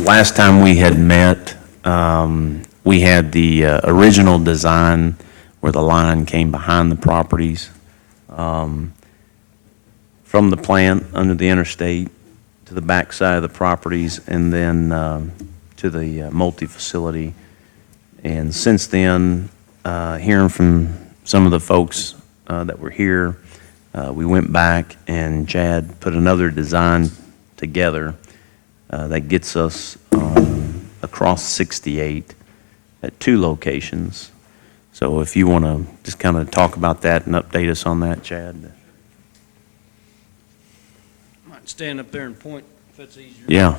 last time we had met, we had the original design where the line came behind the properties, from the plant under the interstate to the back side of the properties, and then to the multi-facility. And since then, hearing from some of the folks that were here, we went back and Chad put another design together that gets us across 68 at 2 locations. So if you want to just kind of talk about that and update us on that, Chad. Might stand up there and point if that's easier. Yeah.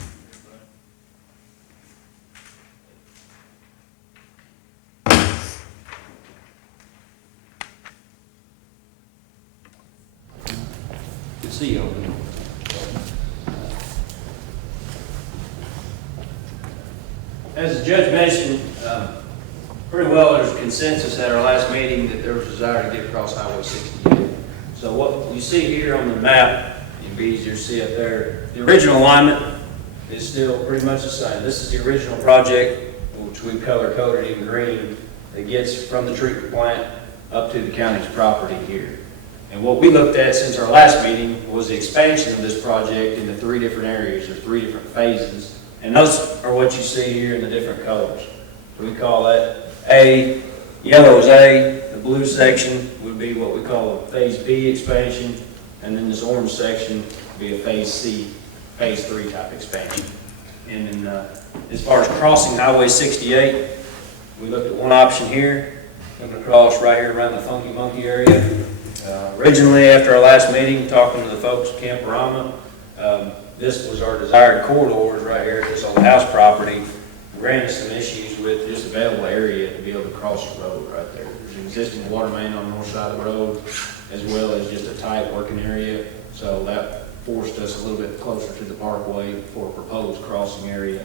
See you over there. As the judge mentioned, pretty well there's consensus at our last meeting that there was a desire to get across Highway 68. So what you see here on the map, it'd be easier to see up there. The original alignment is still pretty much the same. This is the original project, which we color coded in green, that gets from the treatment plant up to the county's property here. And what we looked at since our last meeting was the expansion of this project into 3 different areas, or 3 different phases. And those are what you see here in the different colors. So we call that A, yellow is A, the blue section would be what we call a Phase B expansion, and then this orange section would be a Phase C, Phase 3 type expansion. And then as far as crossing Highway 68, we looked at one option here, looking across right here around the Funky Monkey area. Originally, after our last meeting, talking to the folks at Camporama, this was our desired corridors right here at this old house property. We ran into some issues with just available area to be able to cross the road right there. There's an existing water main on the north side of the road, as well as just a tight working area. So that forced us a little bit closer to the parkway for a proposed crossing area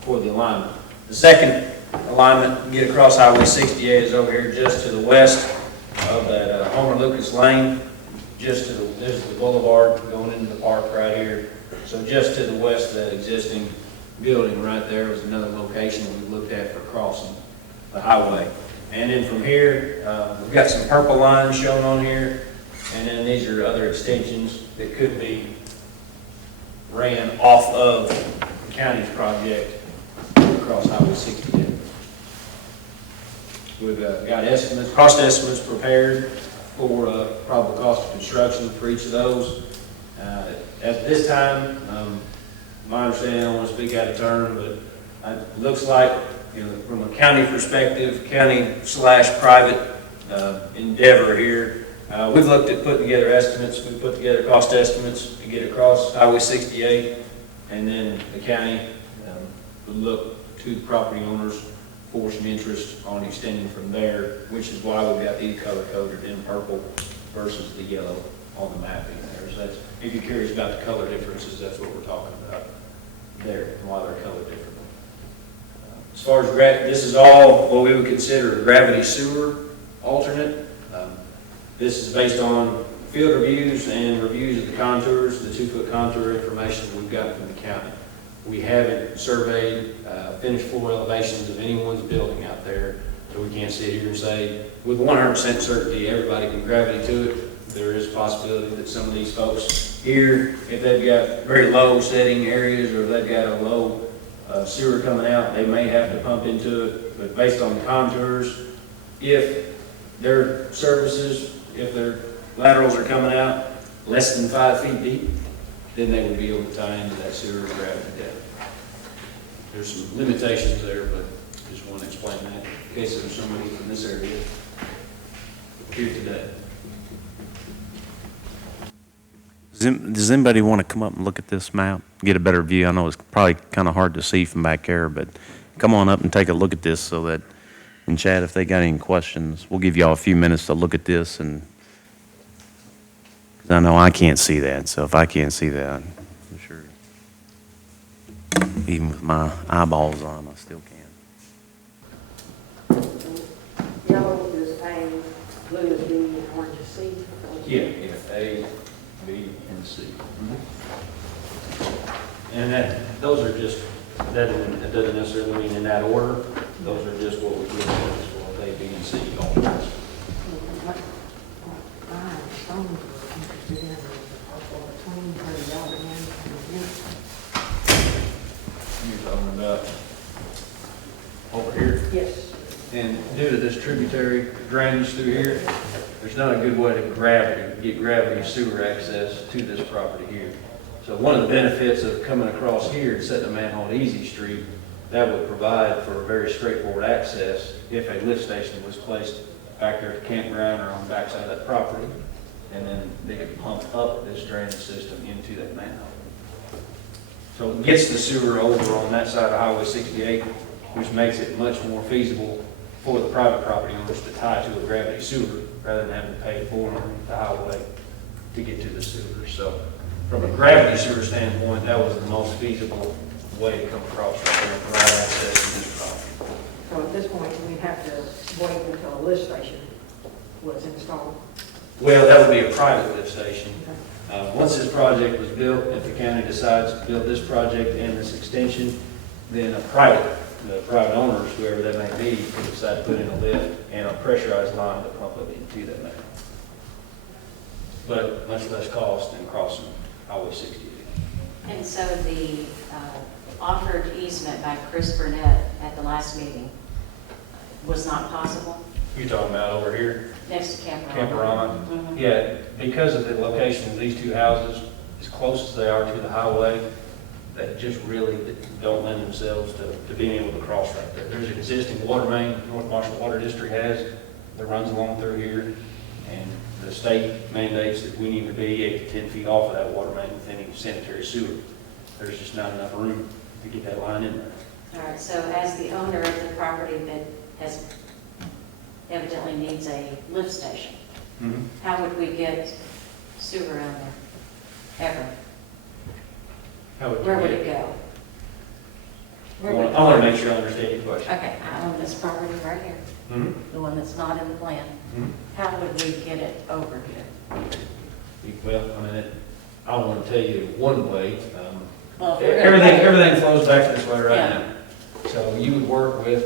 for the alignment. The second alignment to get across Highway 68 is over here just to the west of that Homer Lucas Lane, just to this is the boulevard going into the park right here. So just to the west of that existing building right there was another location we looked at for crossing the highway. And then from here, we've got some purple lines shown on here, and then these are other extensions that could be ran off of the county's project across Highway 68. We've got estimates, cost estimates prepared for probable cost of construction for each of those. At this time, my understanding, I don't want to speak out of turn, but it looks like, you know, from a county perspective, county/private endeavor here, we've looked at putting together estimates. We've put together cost estimates to get across Highway 68, and then the county would look to the property owners for some interest on extending from there, which is why we've got these color coded in purple versus the yellow on the mapping there. So that's, if you're curious about the color differences, that's what we're talking about there, and why they're colored differently. As far as this is all what we would consider a gravity sewer alternate. This is based on field reviews and reviews of the contours, the 2-foot contour information we've got from the county. We haven't surveyed finished floor elevations of anyone's building out there, so we can't sit here and say with 100% certainty everybody can gravity to it. There is a possibility that some of these folks here, if they've got very low setting areas or if they've got a low sewer coming out, they may have to pump into it. But based on the contours, if their services, if their laterals are coming out less than 5 feet deep, then they would be able to tie into that sewer gravity depth. There's some limitations there, but just want to explain that in case there's somebody from this area here today. Does anybody want to come up and look at this map, get a better view? I know it's probably kind of hard to see from back here, but come on up and take a look at this so that, and Chad, if they got any questions, we'll give y'all a few minutes to look at this, and 'cause I know I can't see that, so if I can't see that, I'm sure, even with my eyeballs on, I still can't. Yellow is A, blue is B, and orange is C. Yeah, A, B, and C. And those are just It doesn't necessarily mean in that order. Those are just what we give notice for, A, B, and C on this. What I some were interested in was the parcel between where the yellow man and You're talking about over here. the Yes. And due to this tributary drainage through here, there's not a good way to get gravity sewer access to this property here. So one of the benefits of coming across here and setting a manhole at Easy Street, that would provide for a very straightforward access if a lift station was placed back there at the campground or on the backside of that property. And then they could pump up this drainage system into that manhole. So it gets the sewer over on that side of Highway 68, which makes it much more feasible for the private property owners to tie to a gravity sewer rather than having to pay for the highway to get to the sewer. So from a gravity sewer standpoint, that was the most feasible way to come across right there and provide access to this property. So at this point, we'd have to wait until a lift station was installed. Well, that would be a private lift station. Once this project was built, if the county decides to build this project and this extension, then the private owners, whoever that may be, could decide to put in a lift and a pressurized line to pump it into that manhole. But much less cost than crossing Highway 68. And so the offered easement by Chris Burnett at the last meeting was not possible You're talking about over here, next to Camp Ron? Camp Ron? Mhm. Yeah, because of the location of these two houses, as close as they are to the highway, they just really don't lend themselves to being able to cross right there. There's an existing water main, North Marshall Water District has, that runs along through here, and the state mandates that we need to be 8 to 10 feet off of that water main with any sanitary sewer. There's just not enough room to get that line in there. All right, so as the owner of the property that has evidently needs a lift station, how would we get sewer out there, ever? How would you Where would get- it go? I want to make sure I understand your question. Okay, I own this property right here, Mhm. the one that's not in the plan. Mhm. How would we get it over here? Well, I mean, I don't want to tell you one way. Well, if we're gonna- Everything flows back this way right Yeah. now. So you would work with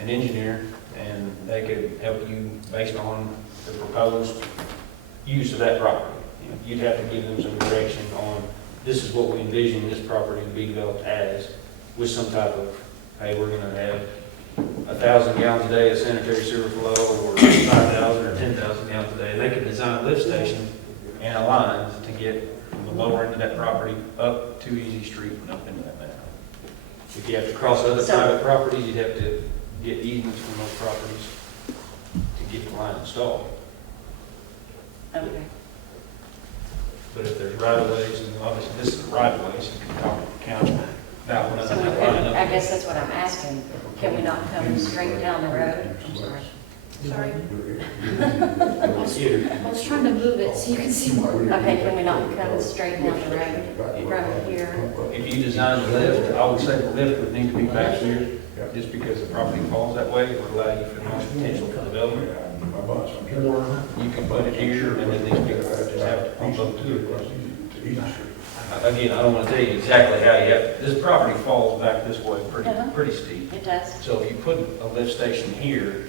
an engineer, and they could help you based on the proposed use of that property. You know, you'd have to give them some direction on, this is what we envision this property to be developed as, with some type of, hey, we're gonna have 1,000 gallons a day of sanitary sewer flow, or 5,000 or 10,000 gallons a day. They could design a lift station and a line to get from the lower end of that property up to Easy Street and up into that manhole. If you have to cross other So- private properties, you'd have to get easements from those properties to get the line installed. Okay. But if there's right of ways, and obviously this is right of ways, you can talk to the county about when So we that could, line up. I guess that's what I'm asking, can we not come straight down the road? I'm sorry. Sorry, Here. I was trying to move it so you can see more. Okay, can we not come straight down the road from here? If you design the lift, I would say the lift would need to be back here, just because the property falls that way, it would allow you for the most potential for development. Or you can put it here, and then these people just have to pump up to it. Again, I don't want to tell you exactly how you have, this property falls back this way pretty steep. It does. So if you put a lift station here,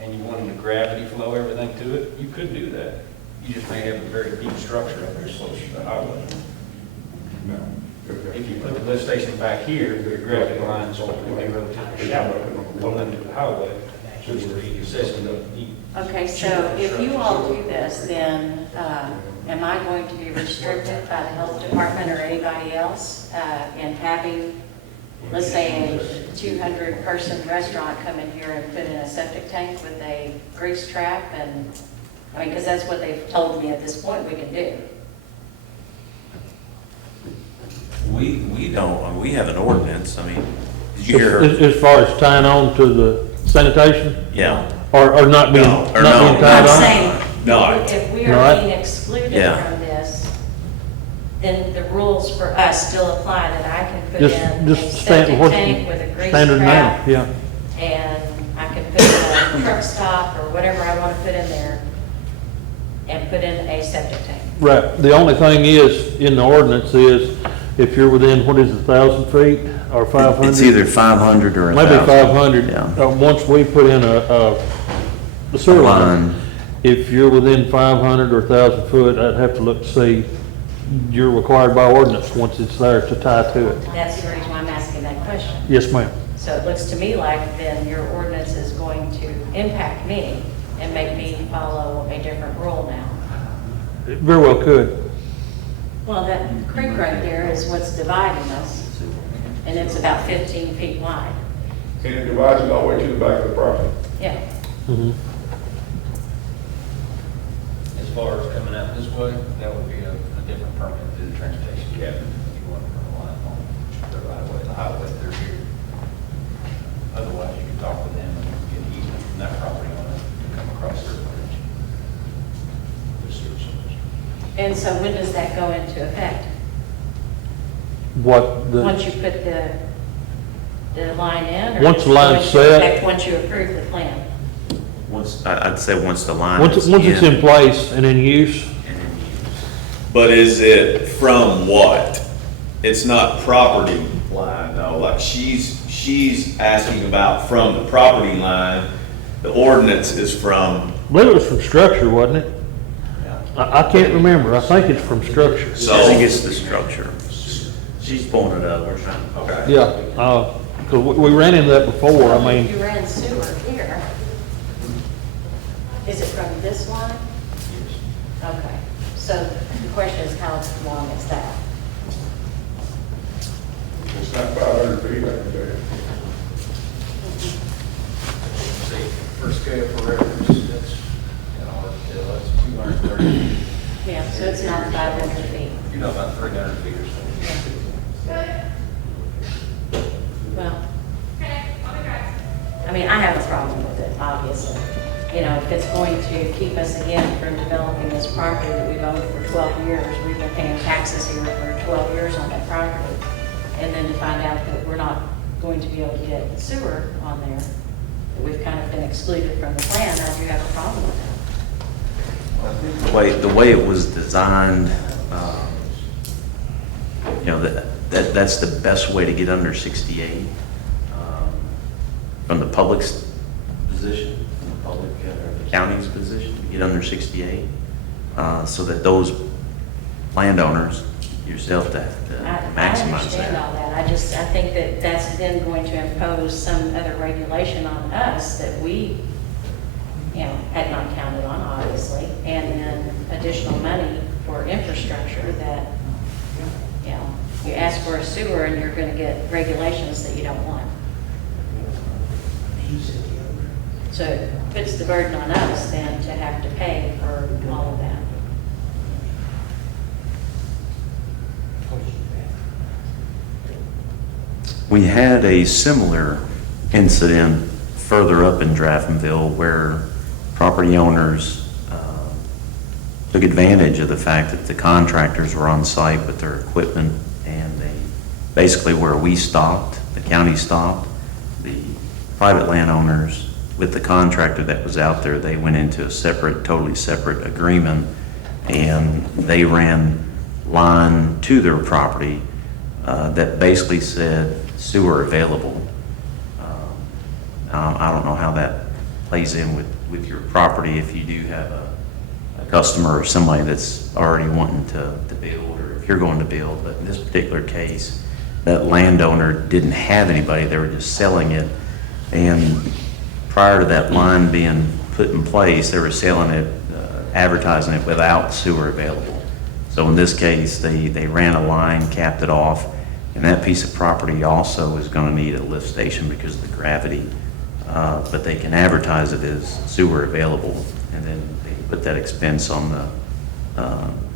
and you wanted to gravity flow everything to it, you could do that. You just may have a very deep structure up there close to the highway. If you put the lift station back here, your gravity lines would be relatively shallow, going into the highway, which would be excessively deep. Okay, so if you all do this, then am I going to be restricted by the health department or anybody else in having, let's say, a 200-person restaurant come in here and put in a septic tank with a grease trap? And, I mean, because that's what they've told me at this point we can do. We don't, we have an ordinance, I mean, did you hear? As far as tying on to the sanitation, Yeah. or not being, No, or not no. being tied I'm on? saying, No. if we No, are being excluded Yeah. from this, then the rules for us still apply, that I can put Just- in a just septic what's tank with a grease Standard now, trap, yeah. and I can put in a truck stop or whatever I want to put in there, and put in a septic tank. Right, the only thing is, in the ordinance is, if you're within, what is it, 1,000 feet or 500? It's either 500 or 1,000. Maybe 500. Yeah. Once we put in the sewer line, Line. if you're within 500 or 1,000 foot, I'd have to look to see, you're required by ordinance once it's there to tie to it. That's the reason why I'm asking that question. Yes, ma'am. So it looks to me like then your ordinance is going to impact me and make me follow a different rule now. It very well could. Well, that creek right there is what's dividing us, and it's about 15 feet wide. And it divides it all the way to the back of the property. Yeah. Mhm. As far as coming out this way, that would be a different permit through the transportation cabinet. If you want to run a line on the right of way, the highway through here. Otherwise, you can talk with them and get an easement from that property owner to come across their bridge. The sewer service. And so when does that go into effect? What the, Once you put the line in? or Once the line's does it go into set. effect Once you approve the plan? I'd say once the line once is it's in place and in use, and in use. But is it from what? It's not property line though, like she's asking about from the property line. The ordinance is from, I believe it was from structure, wasn't it? I can't remember. I think it's from structure. so. I think it's the structure. She's pulling it up, we're trying. Okay. Yeah, because we ran into that before. I mean, If you ran sewer here, is it from this line? Okay, so the question is how long is that? It's not 500 feet, I can tell you. See, for scale for reference, that's, that's 230, Yeah, so it's not 500 feet. you know, about 300 feet or so. Well, I mean, I have a problem with it, obviously. You know, if it's going to keep us again from developing this property that we've owned for 12 years, we've been paying taxes here for 12 years on that property, and then to find out that we're not going to be able to get sewer on there, that we've kind of been excluded from the plan, I do have a problem with that. The way it was designed, you know, that's the best way to get under 68 from the public's position, from the public, the county's position, to get under 68, so that those landowners, yourself, to I maximize understand that. all that, I think that that's then going to impose some other regulation on us that we, you know, had not counted on, obviously, and then additional money for infrastructure that, you know, you ask for a sewer and you're gonna get regulations that you don't want. So it puts the burden on us then to have to pay for all of that. We had a similar incident further up in Draftonville where property owners took advantage of the fact that the contractors were on site with their equipment, and they basically, where we stopped, the county stopped, the private landowners with the contractor that was out there, they went into a separate, totally separate agreement, and they ran line to their property that basically said sewer available. I don't know how that plays in with your property if you do have a customer or somebody that's already wanting to build, or if you're going to build. But in this particular case, that landowner didn't have anybody, they were just selling it. And prior to that line being put in place, they were selling it, advertising it without sewer available. So in this case, they ran a line, capped it off, and that piece of property also is going to need a lift station because of the gravity. But they can advertise it as sewer available, and then they put that expense on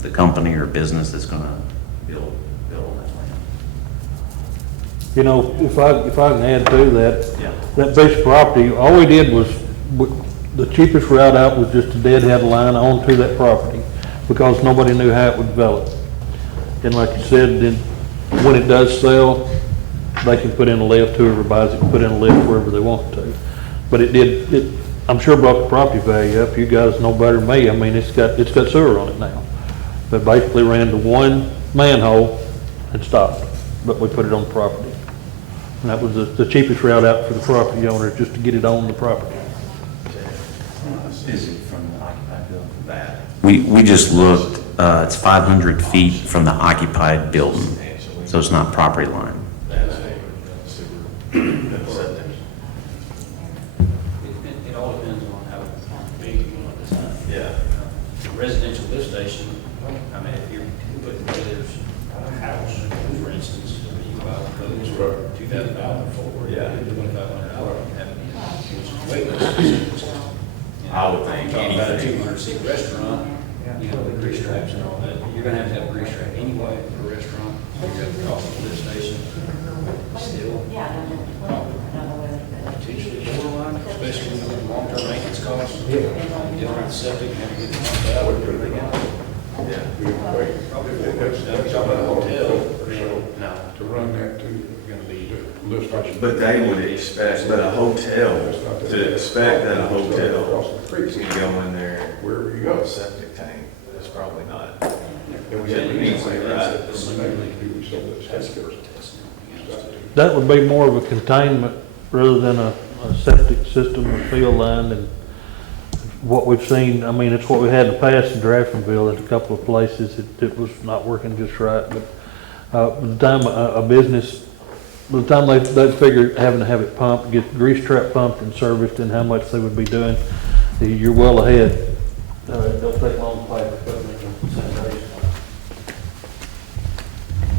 the company or business that's going to build that land. you know, if I can add to that, Yeah. that piece of property, all we did was, the cheapest route out was just to deadhead a line onto that property because nobody knew how it would develop. And like you said, then when it does sell, they can put in a lift, whoever buys it can put in a lift wherever they want to. But it I'm sure brought the property value up. You guys know better than me. I mean, it's got sewer on it now. But basically ran to one manhole had stopped, but we put it on the property. And that was the cheapest route out for the property owner, just to get it on the property. Is it from the occupied building? We just looked, it's 500 feet from the occupied building, so it's not property line. It all depends on how big you want to design. Yeah. Residential lift station, I mean, if you're putting together a house, for instance, you go out and codes for $2,000 Yeah. $2,500, have it, way less. I would think Talking about a anything. 200-seat restaurant, you know, the grease traps and all that, you're gonna have a grease trap anyway for a restaurant. You're gonna cost of the lift station, still Yeah, I don't know whether, potentially borderline, especially when you look at long-term maintenance costs. Get around the septic, have to get it pumped out, everything else. Probably if you're talking about a hotel, no, To run that to gonna be, the lift station. But they would expect, but a hotel, to expect that a hotel is gonna go in there Wherever you with go. a septic tank, it's probably not. That would be more of a containment rather than a septic system with field line. And what we've seen, I mean, it's what we had in the past in Draftonville at a couple of places. It was not working just right. But by the time a business, by the time they figure having to have it pumped, get grease trap pumped and serviced, and how much they would be doing, you're well ahead. It don't take long to pay for equipment and sanitation.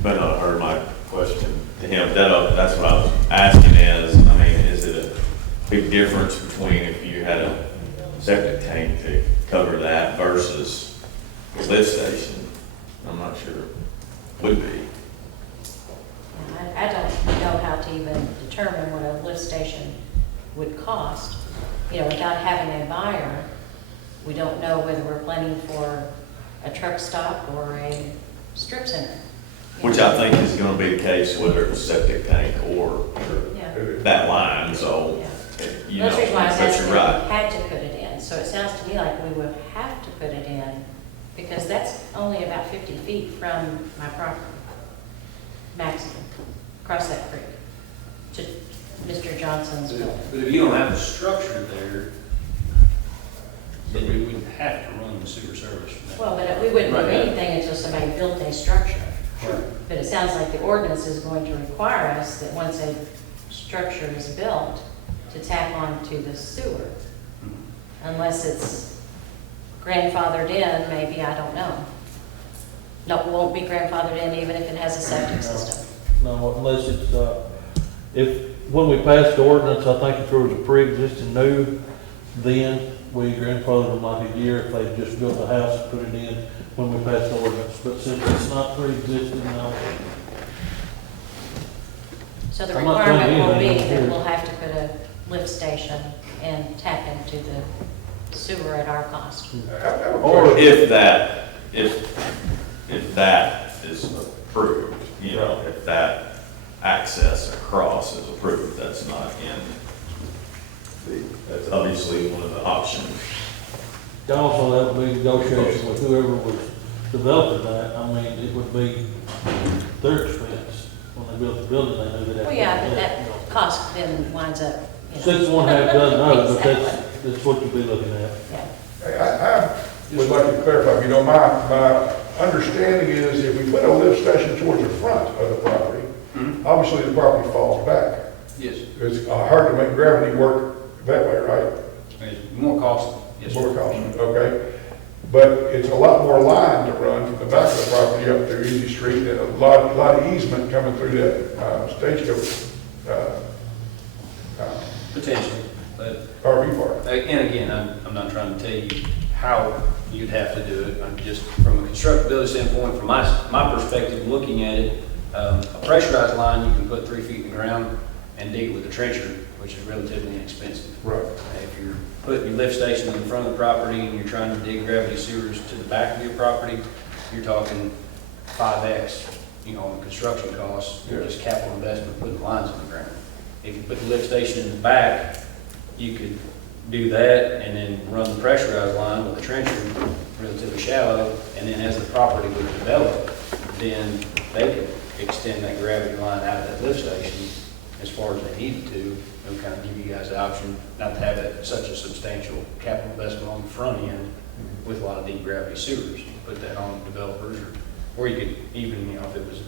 But or my question to him, that's what I was asking is, I mean, is it a big difference between if you had a septic tank to cover that versus a lift station? I'm not sure. Would be. I don't know how to even determine what a lift station would cost. You know, without having a buyer, we don't know whether we're planning for a truck stop or a strip center. Which I think is gonna be the case whether it's a septic tank or Yeah. that line, so, Yeah. you know, That's the reason why I was but asking you're if we right. had to put it in. So it sounds to me like we would have to put it in, because that's only about 50 feet from my property, maximum, across that creek, to Mr. Johnson's building. but if you don't have a structure there, then we wouldn't have to run the sewer service from that. Well, but we wouldn't do Right. anything until somebody built a structure. Sure. But it sounds like the ordinance is going to require us that once a structure is built, to tap onto the sewer. Unless it's grandfathered in, maybe, I don't know. No, it won't be grandfathered in even if it has a septic system. No, unless it's, when we passed the ordinance, I think if there was a pre-existing new, then we grandfathered them like a year if they just built a house and put it in when we passed the ordinance. But since it's not pre-existing, no. So the I'm not telling requirement you will be anything that here. we'll have to put a lift station and tap into the sewer at our cost. Or if that is approved, you know, if that access across is approved, that's not that's obviously one of the options. And also, that would be negotiation with whoever was developing that. I mean, it would be their expense. When they built the building, they knew that. Well, yeah, but that cost then winds up, you know. 6 1 half dozen others, but Exactly. that's what you'd be looking at. Yeah. Hey, I would like to clarify, if you don't mind, my understanding is if we put a lift station towards the front of the property, obviously the property falls back. Yes, It's hard to make gravity work that way, right? it's more costly, yes, More sir. costly, okay? But it's a lot more line to run from the back of the property up through Easy Street, and a lot of easement coming through that stagecoach Potentially, but RV park. And again, I'm not trying to tell you how you'd have to do it. I'm just, from a constructability standpoint, from my perspective, looking at it, a pressurized line, you can put 3 feet in the ground and dig it with a trencher, which is relatively inexpensive. Right. If you're putting your lift station in front of the property and you're trying to dig gravity sewers to the back of your property, you're talking 5X, you know, on construction costs, Yeah. just capital investment, putting lines in the ground. If you put the lift station in the back, you could do that and then run the pressurized line with a trencher relatively shallow, and then as the property would develop, then they could extend that gravity line out of that lift station as far as they needed to. It'll kind of give you guys the option not to have it such a substantial capital investment on the front end with a lot of deep gravity sewers. Put that on developers, or you could even, you know, if it was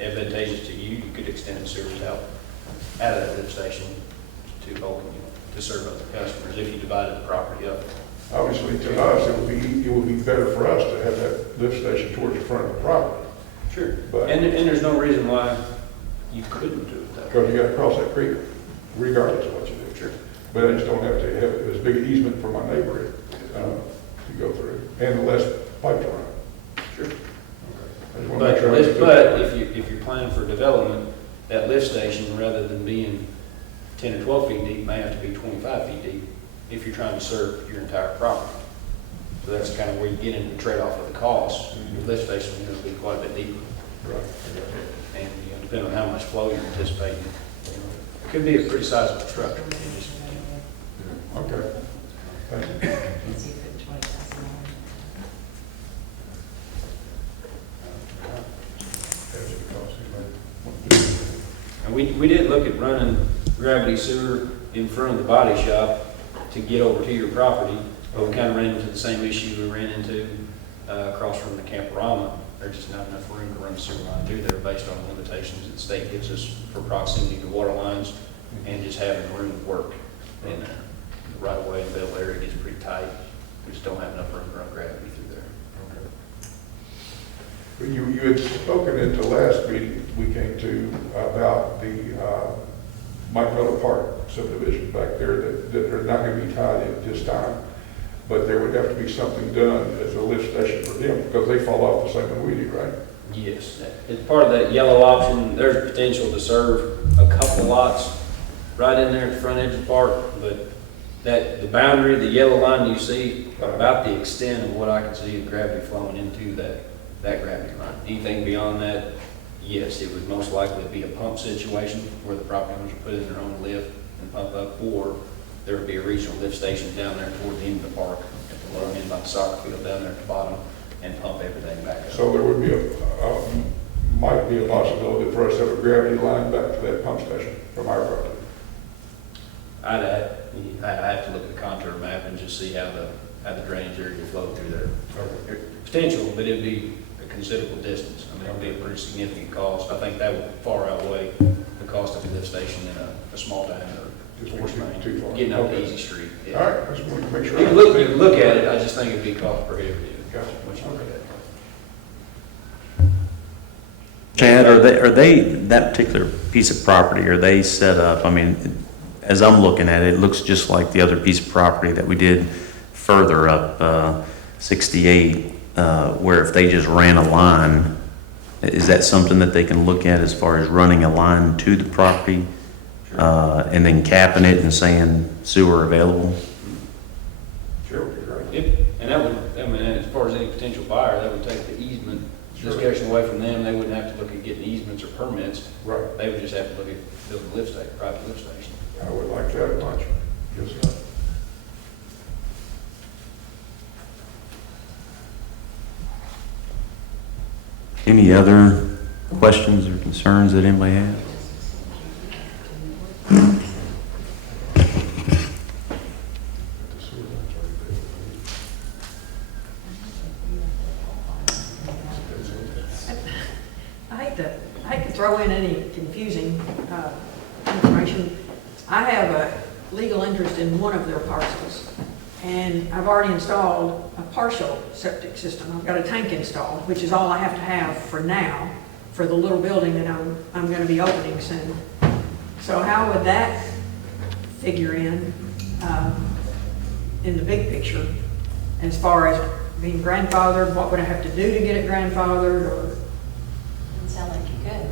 advantageous to you, you could extend the sewers out of that lift station to open, you know, to serve other customers if you divided the property up. Obviously, to us, it would be better for us to have that lift station towards the front of the property. Sure. But- And there's no reason why you couldn't do it that way. Because you gotta cross that creek regardless of what you do. Sure. But I just don't have to have as big an easement for my neighbor to go through, and less pipe to run. Sure. I just wanna make sure I understood But that. if you're planning for development, that lift station, rather than being 10 or 12 feet deep, may have to be 25 feet deep if you're trying to serve your entire property. So that's kind of where you get into the trade-off of the cost. Your lift station is going to be quite a bit deeper. Right. And, you know, depending on how much flow you're anticipating, you know, it could be a pretty sizable structure. It just- Okay. Thank you. And we did look at running gravity sewer in front of the body shop to get over to your property, but we kind of ran into the same issue we ran into across from the Camporama. There's just not enough room to run a sewer line through there based on the limitations that the state gives us for proximity to water lines and just having room to work in there. The right of way in Bel area gets pretty tight. We just don't have enough room to run gravity through there. But you had spoken at the last meeting we came to about the Mike Miller Park subdivision back there, that they're not gonna be tied in at this time, but there would have to be something done as a lift station for them, because they fall off the same way we do, right? Yes, it's part of that yellow option. There's potential to serve a couple lots right in there at the front edge of the park, but the boundary, the yellow line you see, about the extent of what I can see of gravity flowing into that gravity line. Anything beyond that, yes, it would most likely be a pump situation where the property owners would put in their own lift and pump up, or there would be a regional lift station down there toward the end of the park, at the lower end by the soccer field down there at the bottom, and pump everything back up. So there would be might be a possibility for us to have a gravity line back to that pump station from our property. I'd have to look at the contour map and just see how the drainage area would flow through there. Potential, but it'd be a considerable distance. I mean, it'd be a pretty significant cost. I think that would far outweigh the cost of a lift station in a small diameter force main, Too far. getting up Okay. Easy Street. All Yeah. right, I just wanted to make sure. You can look at it, I just think it'd be cost prohibitive. Gotcha. Once you look at it. Chad, are they, that particular piece of property, are they set up, I mean, as I'm looking at it, it looks just like the other piece of property that we did further up 68, where if they just ran a line, is that something that they can look at as far as running a line to the property and then capping it and saying sewer available? Sure, would be great. Yep, and that would, I mean, as far as any potential buyer, that would take the easement discussion away from them. They wouldn't have to look at getting easements or permits. Right. They would just have to look at building a lift station, private lift station. I would like that much. Yes, sir. Any other questions or concerns that anybody has? I hate to throw in any confusing information. I have a legal interest in one of their parcels, and I've already installed a partial septic system. I've got a tank installed, which is all I have to have for now, for the little building that I'm going to be opening soon. So how would that figure in the big picture, as far as being grandfathered? What would I have to do to get it grandfathered, or? Doesn't sound like you could.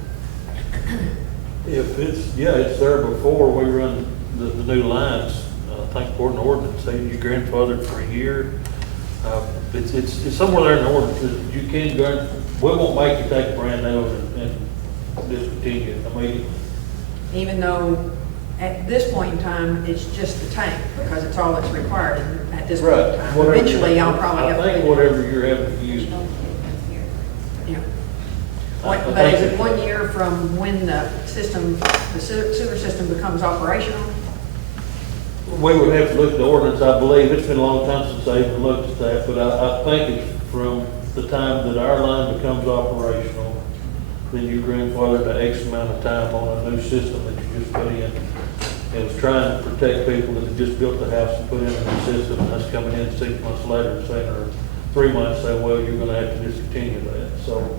If it's there before we run the new lines, I think according to ordinance, say you grandfathered for a year. It's somewhere there in the ordinance, you can we won't make you take a brand new and discontinue it. I mean, Even though at this point in time, it's just the tank, because it's all that's required at this point in time. Eventually, I'll probably have to. I think whatever you're having to use. Yeah. But is it 1 year from when the system, the sewer system becomes operational? We would have to look at the ordinance, I believe. It's been a long time since I even looked at that, but I think it's from the time that our line becomes operational, then you grandfather to X amount of time on a new system that you just put in. It was trying to protect people that had just built the house and put in a new system, and that's coming in 6 months later and saying, or 3 months, saying, well, you're gonna have to discontinue that, so.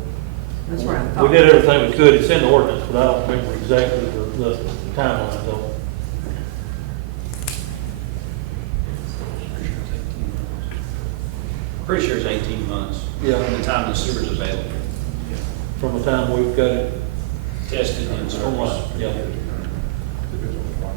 That's what I We thought. did everything we could. It's in the ordinance, but I don't remember exactly the timeline though. Pretty sure it's 18 months. Yeah. From the time the sewer's available, From the time we've got it tested and online, serviced. yeah. Depends on the line.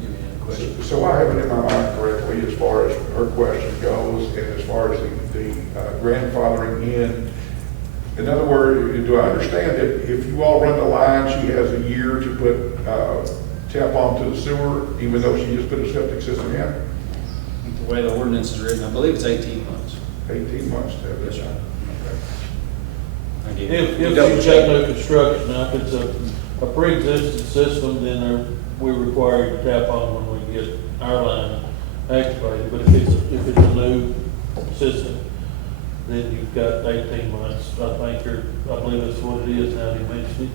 You have any questions? So I have it in my mind correctly as far as her question goes, and as far as the grandfathering in other words, do I understand that if you all run the line, she has a year to put, tap onto the sewer, even though she just put a septic system in? The way the ordinance is written, I believe it's 18 months. 18 months to have this. Yes, sir. Again, If we you've double got check. no construction, now if it's a pre-existing system, then we're required to tap on when we get our line activated. But if it's a new system, then you've got 18 months, I think, or I believe that's what it is now, you mentioned it.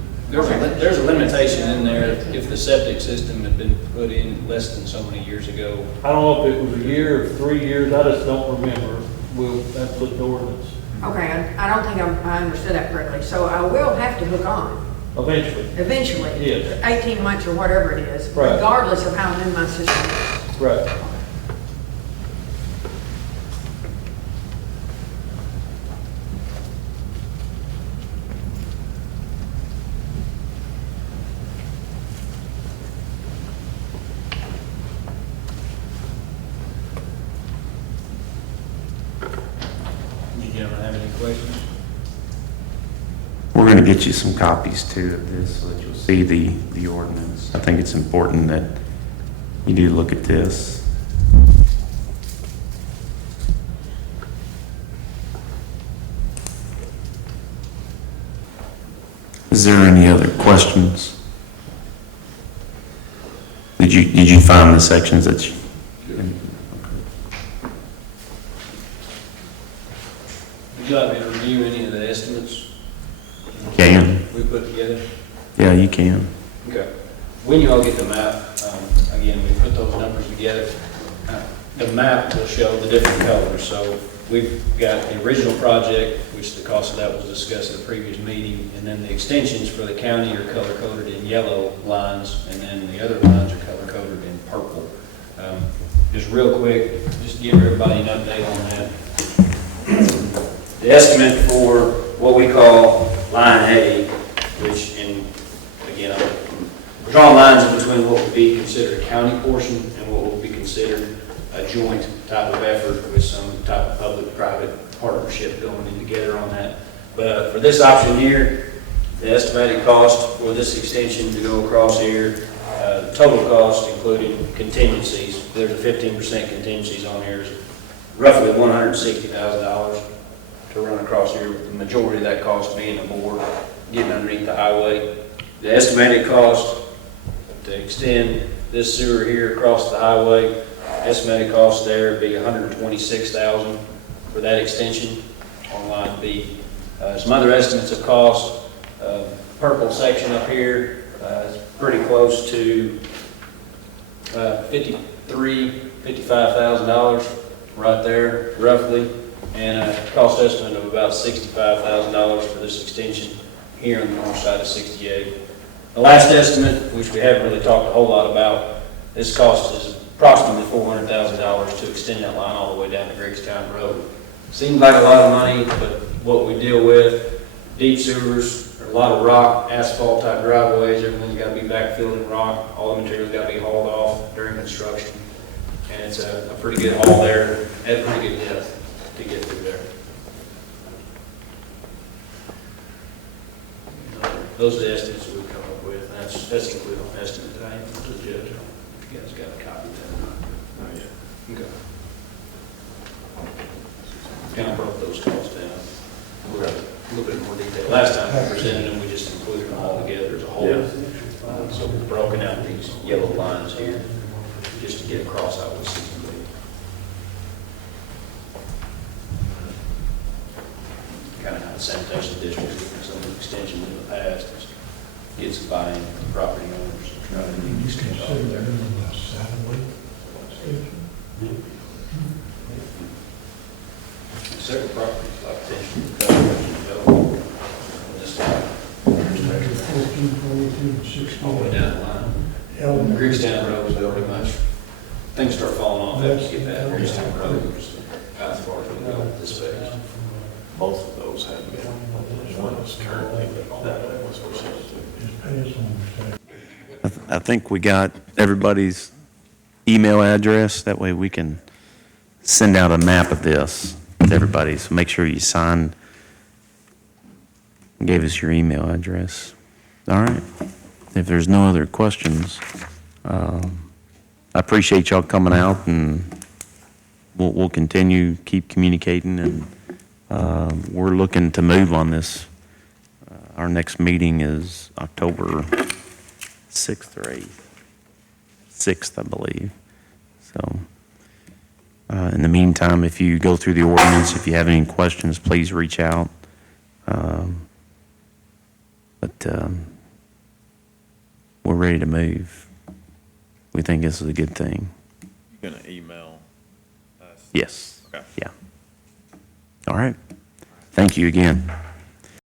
There's a limitation in there if the septic system had been put in less than so many years ago. I don't know if it was a year or 3 years, I just don't remember. We'll have to look at the ordinance Okay, I don't think I understood that correctly. So I will have to hook on eventually. eventually. Yes. 18 months or whatever it is, Right. regardless of how new my system is. Right. You gentlemen have any questions? We're going to get you some copies too of this so that you'll see the ordinance. I think it's important that you do look at this. Is there any other questions? Did you find the sections that you? Would you like me to review any of the estimates Can. we put together? Yeah, you can. Okay. When you all get the map, again, we put those numbers together. The map will show the different colors. So we've got the original project, which the cost of that was discussed at the previous meeting, and then the extensions for the county are color-coded in yellow lines, and then the other lines are color-coded in purple. Just real quick, just to give everybody an update on that. The estimate for what we call line A, which again, we're drawing lines in between what would be considered a county portion and what would be considered a joint type of effort with some type of public-private partnership going in together on that. But for this option here, the estimated cost for this extension to go across here, the total cost including contingencies, there's a 15% contingencies on here, is roughly $160,000 to run across here, with the majority of that cost being the board, getting underneath the highway. The estimated cost to extend this sewer here across the highway, estimated cost there would be $126,000 for that extension on line B. Some other estimates of cost, purple section up here is pretty close to $55,000 right there roughly, and a cost estimate of about $65,000 for this extension here on the north side of 68. The last estimate, which we haven't really talked a whole lot about, this cost is approximately $400,000 to extend that line all the way down to Greggstown Road. Seems like a lot of money, but what we deal with, deep sewers, a lot of rock, asphalt type driveways, everything's got to be backfilled in rock, all the material's got to be hauled off during construction. And it's a pretty good haul there at a pretty good depth. to get through there. Those are the estimates that we've come up with, and that's included on estimate that I have for the judge. If you guys got a copy of that or not. Not yet. Okay. Kind of broke those costs down a little bit more detail. Last time we presented them, we just included them all together as a whole. So we've broken out these yellow lines here, just to get across Highway 60. Kind of how the sanitation district has given some extensions in the past, is get some buy-in from the property owners, and try to do these things over there. Several properties like potentially development. This time, all the way down the line. Greekstown Road is pretty much, things start falling off after you get that. Greekstown Road is about as far as we go at this phase. Both of those have been, one is currently, that one was I think we got everybody's email address. That way we can send out a map of this to everybody. So make sure you signed, gave us your email address. All right. If there's no other questions, I appreciate y'all coming out, and we'll continue, keep communicating, and we're looking to move on this. Our next meeting is October 6th or 8th. 6th, I believe. So, in the meantime, if you go through the ordinance, if you have any questions, please reach out. We're ready to move. We think this is a good thing. You're gonna email us? Yes. Okay. Yeah. All right. Thank you again.